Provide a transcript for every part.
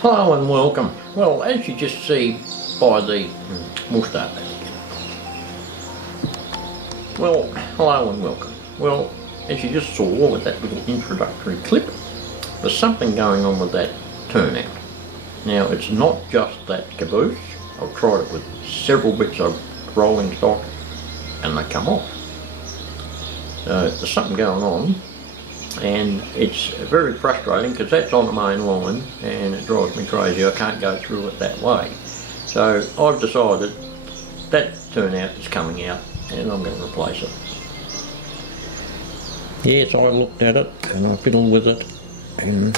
Hello and welcome. Well, as you just see by the... we'll start that again. Well, hello and welcome. Well, as you just saw with that little introductory clip, there's something going on with that turnout. Now, it's not just that caboose. I've tried it with several bits of rolling stock and they come off. So there's something going on. And it's very frustrating because that's on the main line and it drives me crazy. I can't go through it that way. So I've decided that turnout is coming out and I'm going to replace it. Yes, I looked at it and I fiddled with it and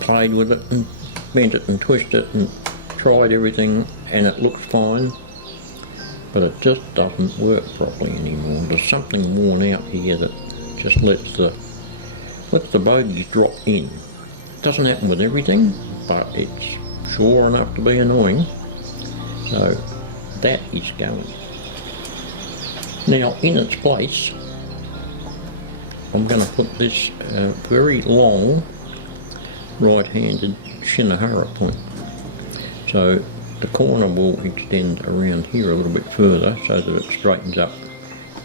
played with it and bent it and twisted it and tried everything and it looks fine. But it just doesn't work properly anymore. There's something worn out here that just lets the bogies drop in. It doesn't happen with everything, but it's sure enough to be annoying. So that is going. Now in its place, I'm going to put this very long right-handed Shinohara point. So the corner will extend around here a little bit further so that it straightens up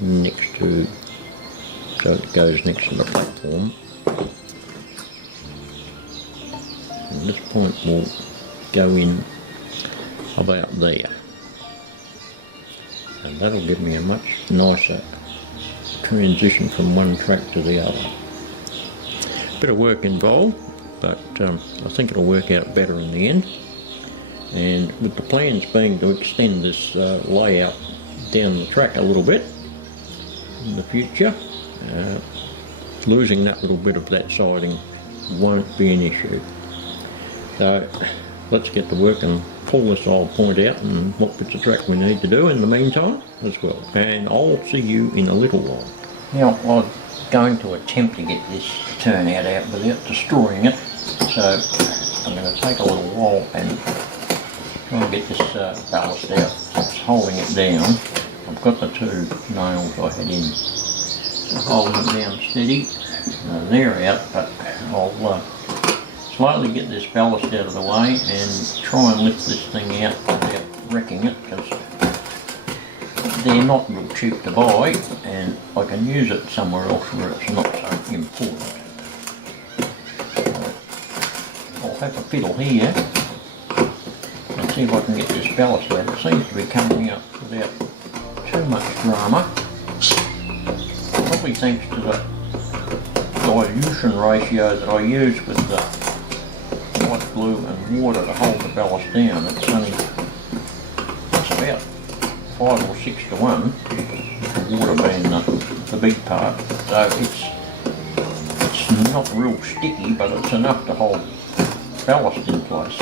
next to, so it goes next to the platform. And this point will go in about there. And that'll give me a much nicer transition from one track to the other. Bit of work involved, but I think it'll work out better in the end. And with the plans being to extend this layout down the track a little bit in the future, losing that little bit of that siding won't be an issue. So let's get to work and pull this old point out and what bits of track we need to do in the meantime as well. And I'll see you in a little while. Now I'm going to attempt to get this turnout out without destroying it. So I'm going to take a little while and try and get this ballast out. It's holding it down. I've got the two nails I had in holding it down steady. They're out, but I'll slowly get this ballast out of the way and try and lift this thing out without wrecking it, because they're not real cheap to buy and I can use it somewhere else where it's not so important. I'll have a fiddle here and see if I can get this ballast out. It seems to be coming out without too much drama. Probably thanks to the dilution ratio that I use with the white glue and water to hold the ballast down. It's about 5 or 6 to 1, the water being the big part. So it's not real sticky, but it's enough to hold ballast in place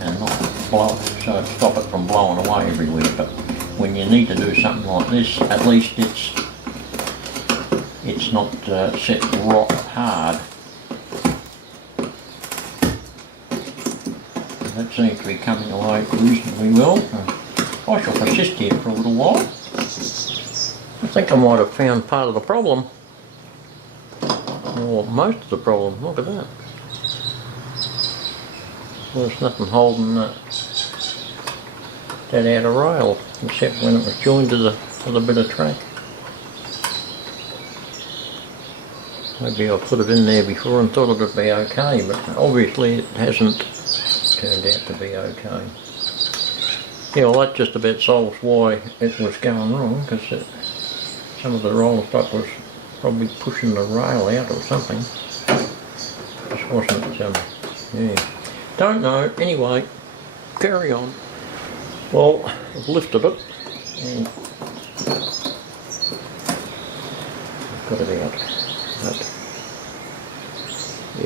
and not blow, so stop it from blowing away everywhere. But when you need to do something like this, at least it's not set rock hard. That seems to be coming away reasonably well. I shall persist here for a little while. I think I might have found part of the problem, or most of the problem. Look at that. Well, there's nothing holding that outer rail except when it was joined to the bit of track. Maybe I put it in there before and thought it would be okay, but obviously it hasn't turned out to be okay. Yeah, well that just about solves why it was going wrong, because some of the rolling stock was probably pushing the rail out or something. Just wasn't, yeah. Don't know. Anyway, carry on. Well, I've lifted it and got it out. But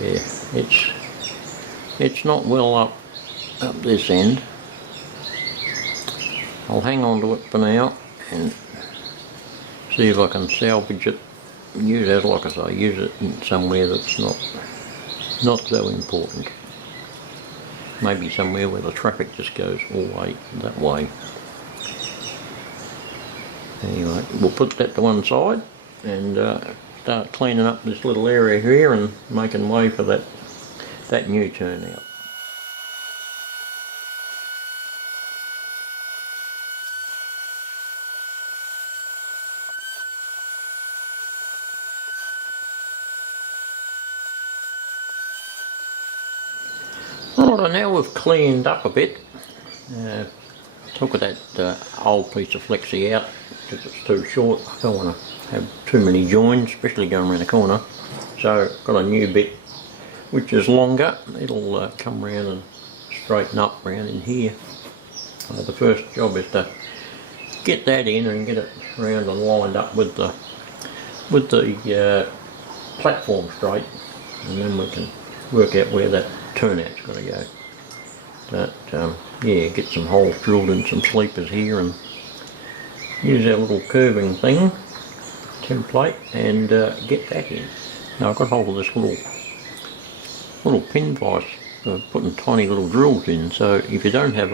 yeah, it's not well up this end. I'll hang on to it for now and see if I can salvage it. Use it, like I say, use it in somewhere that's not so important. Maybe somewhere where the traffic just goes all the way that way. Anyway, we'll put that to one side and start cleaning up this little area here and making way for that that new turnout. Alright, now we've cleaned up a bit. Took that old piece of flexi out because it's too short. I don't want to have too many joins, especially going around the corner. So got a new bit which is longer. It'll come around and straighten up around in here. The first job is to get that in and get it round and lined up with the platform straight, and then we can work out where that turnout's got to go. But yeah, get some holes drilled in some sleepers here and use our little curving thing template and get that in. Now I've got hold of this little pin vise for putting tiny little drills in, so if you don't have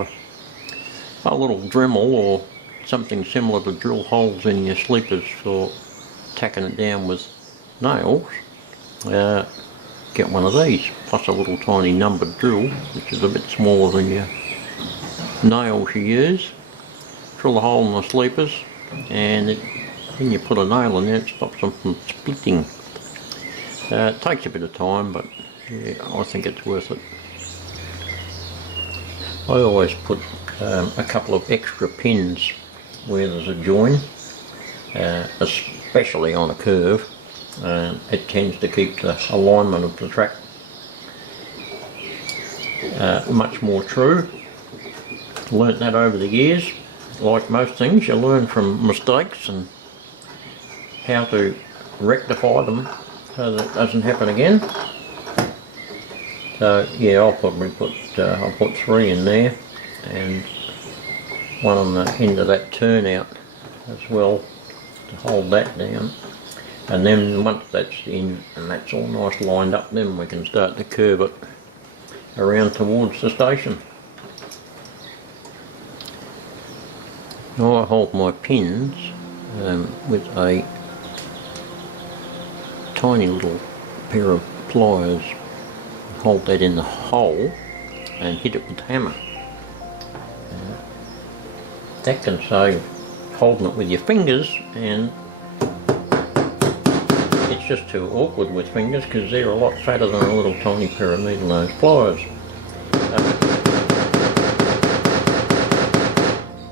a little Dremel or something similar to drill holes in your sleepers for tacking it down with nails, get one of these, plus a little tiny numbered drill which is a bit smaller than your nails you use. Drill a hole in the sleepers and when you put a nail in there it stops them from splitting. It takes a bit of time, but yeah, I think it's worth it. I always put a couple of extra pins where there's a join, especially on a curve. It tends to keep the alignment of the track much more true. Learnt that over the years. Like most things, you learn from mistakes and how to rectify them so that it doesn't happen again. So yeah, I'll probably put 3 in there and one on the end of that turnout as well to hold that down. And then once that's in and that's all nice lined up, then we can start to curve it around towards the station. Now I hold my pins with a tiny little pair of pliers. Hold that in the hole and hit it with the hammer. That can save holding it with your fingers, and it's just too awkward with fingers because they're a lot fatter than a little tiny pair of needle nose pliers.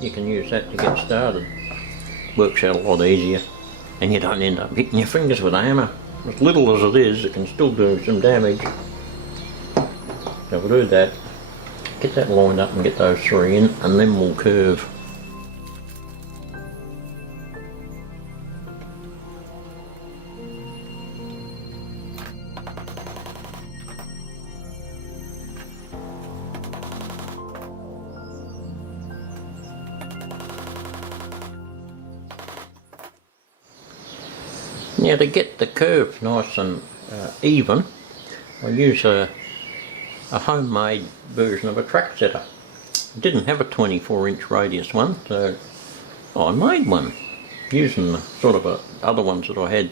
You can use that to get started. Works out a lot easier and you don't end up hitting your fingers with a hammer. As little as it is, it can still do some damage. So we'll do that, get that lined up and get those 3 in, and then we'll curve. Now to get the curve nice and even, I use a homemade version of a track setter. I didn't have a 24-inch radius one, so I made one using the sort of other ones that I had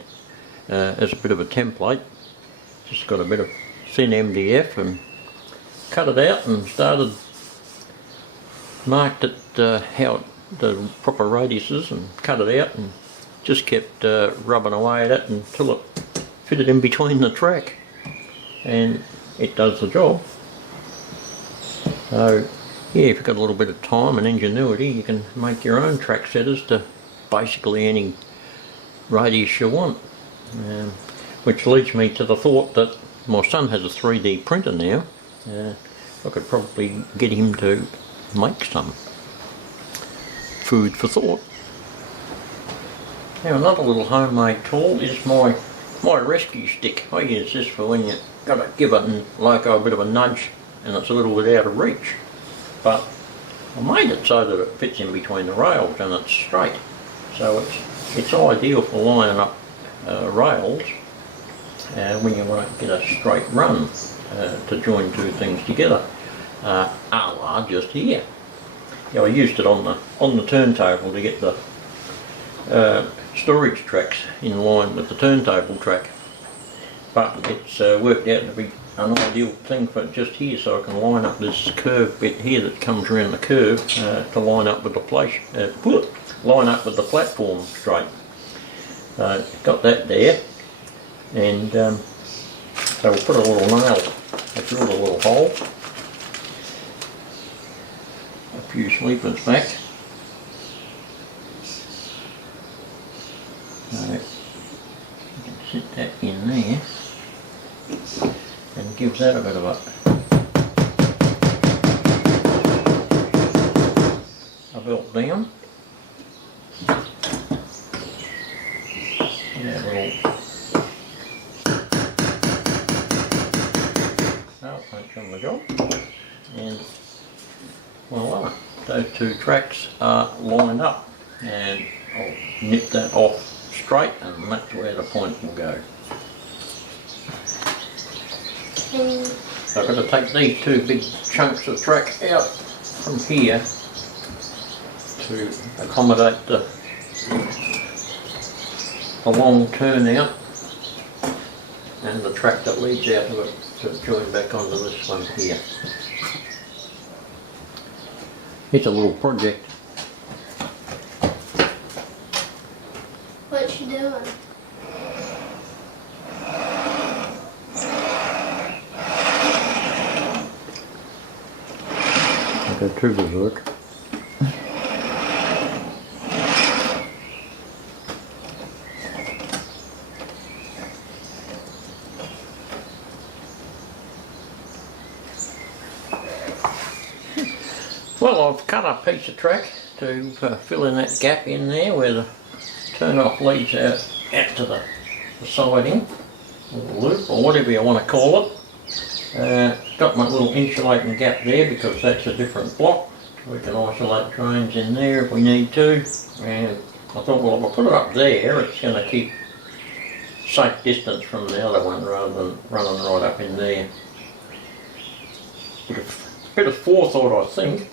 as a bit of a template. Just got a bit of thin MDF and cut it out and marked it how the proper radiuses and cut it out and just kept rubbing away at it until it fitted in between the track, and it does the job. So yeah, if you've got a little bit of time and ingenuity, you can make your own track setters to basically any radius you want. Which leads me to the thought that my son has a 3D printer now. I could probably get him to make some. Food for thought. Now another little homemade tool is my rescue stick. I use this for when you've got to give it a bit of a nudge and it's a little bit out of reach. But I made it so that it fits in between the rails and it's straight. So it's ideal for lining up rails when you want to get a straight run to join 2 things together. A la just here. Yeah, I used it on the turntable to get the storage tracks in line with the turntable track, but it's worked out to be an ideal thing for just here, so I can line up this curve bit here that comes around the curve to line up with the platform straight. So got that there, and so we'll put a little nail, drill a little hole, a few sleepers back. So you can sit that in there and gives that a bit of a belt down. Yeah, well, punch on the job, and voila, those two tracks are lined up, and I'll nip that off straight, and that's where the point will go. So I've got to take these two big chunks of track out from here to accommodate the long turnout and the track that leads out of it to join back onto this one here. It's a little project. What you doing? I go too berserk. Well, I've cut a piece of track to fill in that gap in there where the turn-off leads out to the siding, or the loop, or whatever you want to call it. Got my little insulating gap there because that's a different block. We can isolate trains in there if we need to. And I thought, well, if I put it up there, it's going to keep safe distance from the other one rather than running right up in there. Bit of forethought, I think.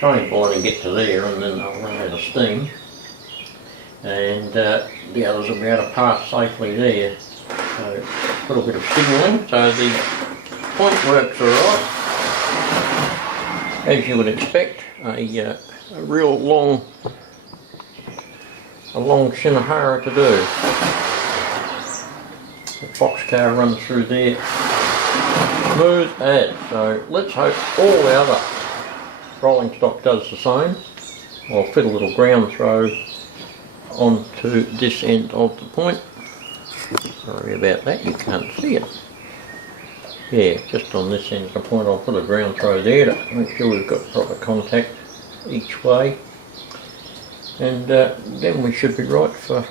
Try and blind and get to there, and then I'll run out of steam. And the others will be able to pass safely there. So put a bit of signalling, so the point works alright. As you would expect, a real long Shinohara to do. The boxcar runs through there smooth as. So let's hope all the other rolling stock does the same. I'll fit a little ground throw onto this end of the point. Sorry about that, you can't see it. Yeah, just on this end of the point I'll put a ground throw there to make sure we've got proper contact each way. And then we should be right for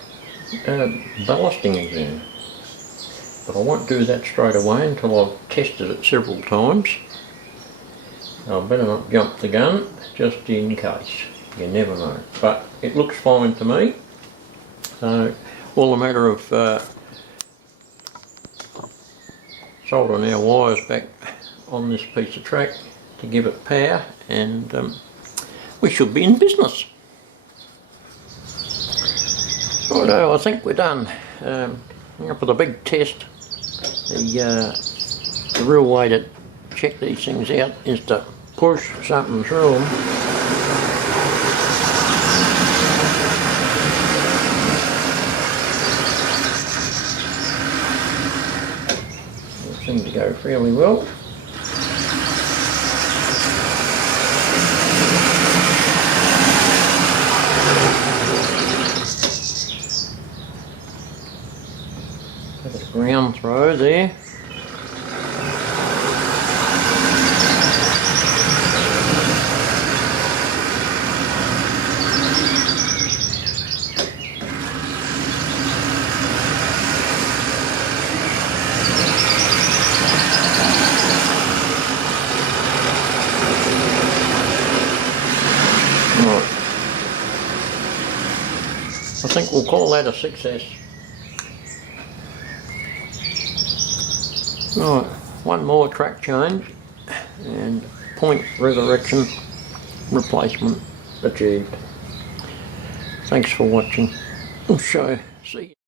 ballasting again. But I won't do that straight away until I've tested it several times. I better not jump the gun, just in case. You never know. But it looks fine to me. So, all a matter of soldering our wires back on this piece of track to give it power, and we should be in business. Righto, I think we're done. Up with a big test. The real way to check these things out is to push something through them. They seem to go fairly well. Bit of ground throw there. I think we'll call that a success. Right, one more track change and point resurrection replacement achieved. Thanks for watching. See you.